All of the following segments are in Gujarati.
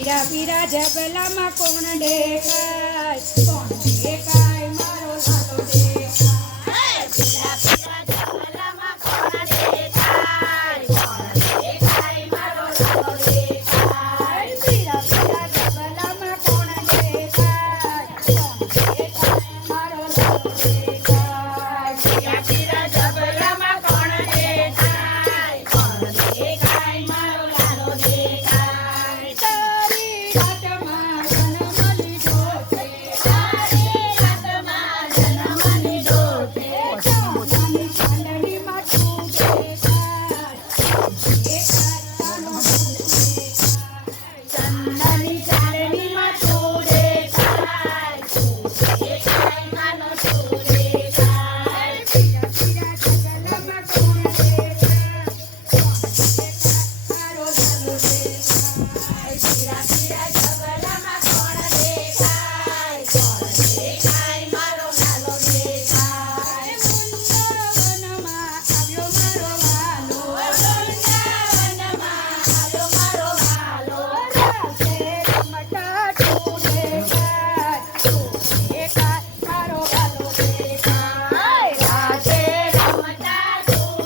પીરા પીરા જબલામાં કોણ દેખાય કોણ દેખાય મારો લાલો દેખાય પીરા પીરા જબલામાં કોણ દેખાય કોણ દેખાય મારો લાલો દેખાય પીરા પીરા જબલામાં કોણ દેખાય કોણ દેખાય મારો લાલો દેખાય પીરા પીરા જબલામાં કોણ દેખાય કોણ દેખાય મારો લાલો દેખાય તારી રાતમાં જન્મ લીધો છે તારી રાતમાં જન્મ લીધો છે ચાંદની ચાંદનીમાં તું દેખાય તારો ચાંદની ચાંદનીમાં તું દેખાય માનો તું દેખાય પીરા પીરા જગલામાં કોણ દેખાય મારો લાલો દેખાય પીરા પીરા જગલામાં કોણ દેખાય મારો લાલો દેખાય વૃંદાવનમાં આવ્યો મારો વાલો વૃંદાવનમાં આવ્યો મારો વાલો રાતે રમતા તું દેખાય મારો લાલો દેખાય રાતે રમતા તું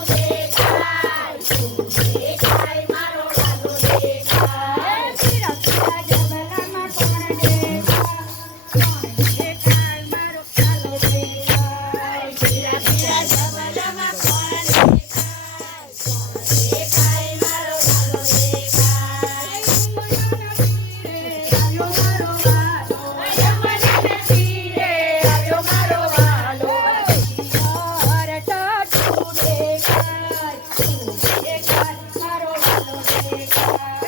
દેખાય મારો લાલો દેખાય પીરા પીરા જગલામાં કોણ દેખાય મારો લાલો દેખાય પીરા પીરા જગલામાં કોણ દેખાય મારો લાલો દેખાય યમુના તીરે આવ્યો મારો વાલો હરતા તું દેખાય મારો લાલો દેખાય